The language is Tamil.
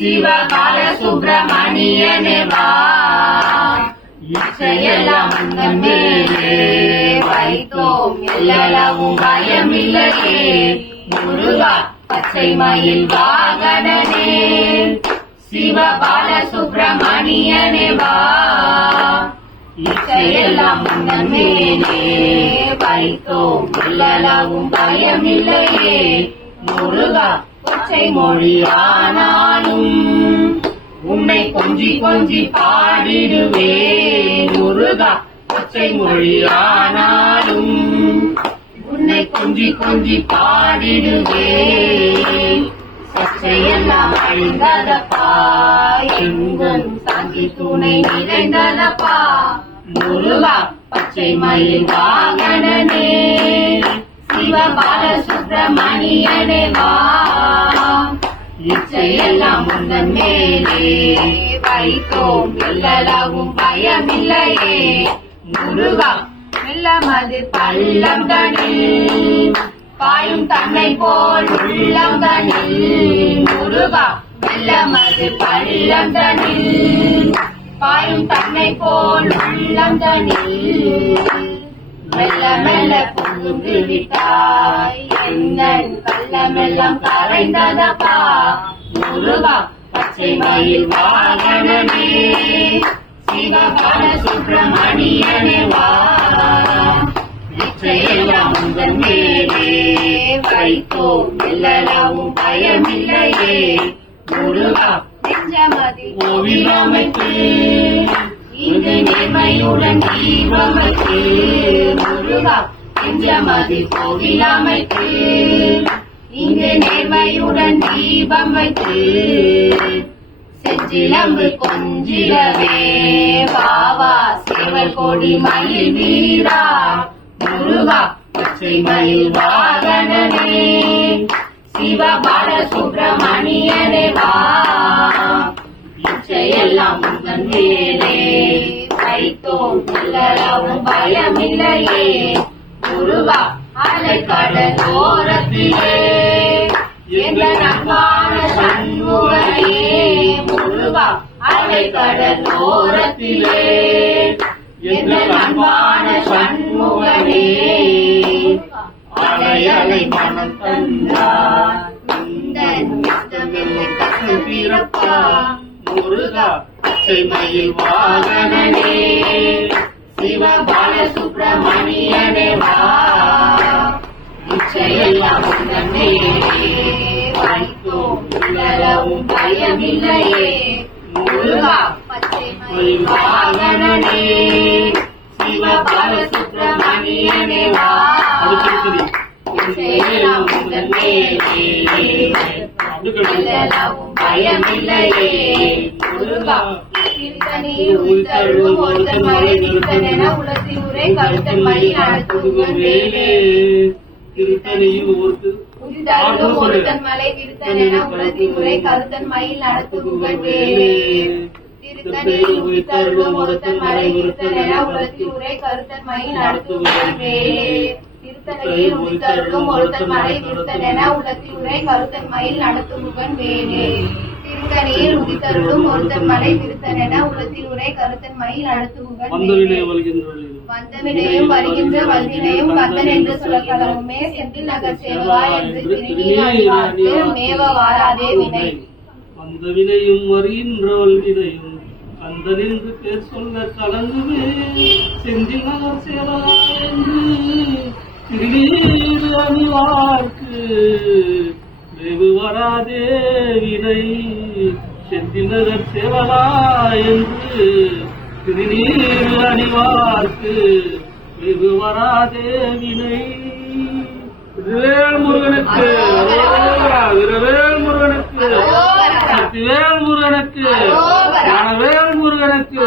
சிவபாலசுப்ரமணியனே வா. இச்சையெல்லாம் உந்தன் மேலே வைத்தோம், எல்லளவும் பயமில்லையே. முருகா பச்சை மயில் வாகனனே, சிவபாலசுப்ரமணியனே வா. இச்சையெல்லாம் உந்தன் மேலே வைத்தோம், எல்லளவும் பயமில்லையே. முருகா பச்சை மொழியானாலும் உன்னை கொஞ்சி கொஞ்சி பாடிடுவேன். முருகா பச்சை மொழியானாலும் உன்னை கொஞ்சி கொஞ்சி பாடிடுவேன். சச்சையெல்லாம் அழிந்ததப்பா, எங்கும் சாந்தி துணை நிறைந்ததப்பா. முருகா பச்சை மயில் வாகனனே, சிவபாலசுப்ரமணியனே வா. இச்சையெல்லாம் உந்தன் மேலே வைத்தோம், எல்லளவும் பயமில்லையே. முருகா வெள்ளமது பள்ளம் தனில் பாயும் தன்னை போல் உள்ளம் தனில். முருகா வெள்ளமது பள்ளம் தனில் பாயும் தன்னை போல் உள்ளம் தனில். மெல்ல மெல்ல புகுந்து விட்டாய், எங்கள் கள்ளமெல்லாம் கரைந்ததப்பா. முருகா பச்சை மயில் வாகனனே, சிவபாலசுப்ரமணியனே வா. இச்சையெல்லாம் உந்தன் மேலே வைத்தோம், எல்லளவும் பயமில்லையே. முருகா நெஞ்சமதி கோவில் அமைத்து இங்கு நேர்மையுடன் தீபம் வைத்து. முருகா நெஞ்சமதி கோவில் அமைத்து இங்கு நேர்மையுடன் தீபம் வைத்து. செஞ்சிலம்பு கொஞ்சிடவே வாவா சேவல் கோடி மயில் வீரா. முருகா பச்சை மயில் வாகனனே, சிவபாலசுப்ரமணியனே வா. இச்சையெல்லாம் உந்தன் மேலே வைத்தோம், எல்லளவும் பயமில்லையே. முருகா அலைக்கடல் ஓரத்திலே என்ற அன்பான சண்முகனே. முருகா அலைக்கடல் ஓரத்திலே என்ற அன்பான சண்முகனே. அலை அலை மனம் தந்தார் உந்தன் இஷ்டமில்லை கசல் பிறப்பா. முருகா பச்சை மயில் வாகனனே, சிவபாலசுப்ரமணியனே வா. இச்சையெல்லாம் உந்தன் மேலே வைத்தோம், எல்லளவும் பயமில்லையே. முருகா பச்சை மயில் வாகனனே, சிவபாலசுப்ரமணியனே வா. இச்சையெல்லாம் உந்தன் மேலே எல்லளவும் பயமில்லையே. முருகா திருத்தணியில் உயிர்த்தருளும் ஒருத்தன் மலை திருத்தனென உலகத்தில் உரை கருத்தன் மயில் நடத்துவன் வேலே. திருத்தணியில் உயிர்த்தருளும் ஒருத்தன் மலை திருத்தனென உலகத்தில் உரை கருத்தன் மயில் நடத்துவன் வேலே. திருத்தணியில் உயிர்த்தருளும் ஒருத்தன் மலை திருத்தனென உலகத்தில் உரை கருத்தன் மயில் நடத்துவன் வேலே. திருத்தணியில் உயிர்த்தருளும் ஒருத்தன் மலை திருத்தனென உலகத்தில் உரை கருத்தன் மயில் நடத்துவன் வேலே. திருத்தணியில் உதித்தருளும் ஒருத்தன் மலை திருத்தனென உலகத்தில் உரை கருத்தன் மயில் நடத்துவன் வந்தவினையும் வருகின்ற வல்வினையும் கந்தன் என்று சொல்லக்கலமுமே. செந்தில் நகர் சேவா என்று திருநீர் மேவ வாராதே வினை. வந்த வினையும் வருகின்ற வல்வினையும் கந்தன் என்று பேர் சொல்ல கலங்குமே. செந்தில் நகர் சேவா என்று திருநீர் அணிவார்க்கு வெகு வராதே வினை. செந்தில் நகர் சேவலா என்று திருநீர் அணிவார்க்கு வெகு வராதே வினை. திருவேல் முருகனுக்கு, திருவேல் முருகனுக்கு, சக்திவேல் முருகனுக்கு, ஞானவேல் முருகனுக்கு.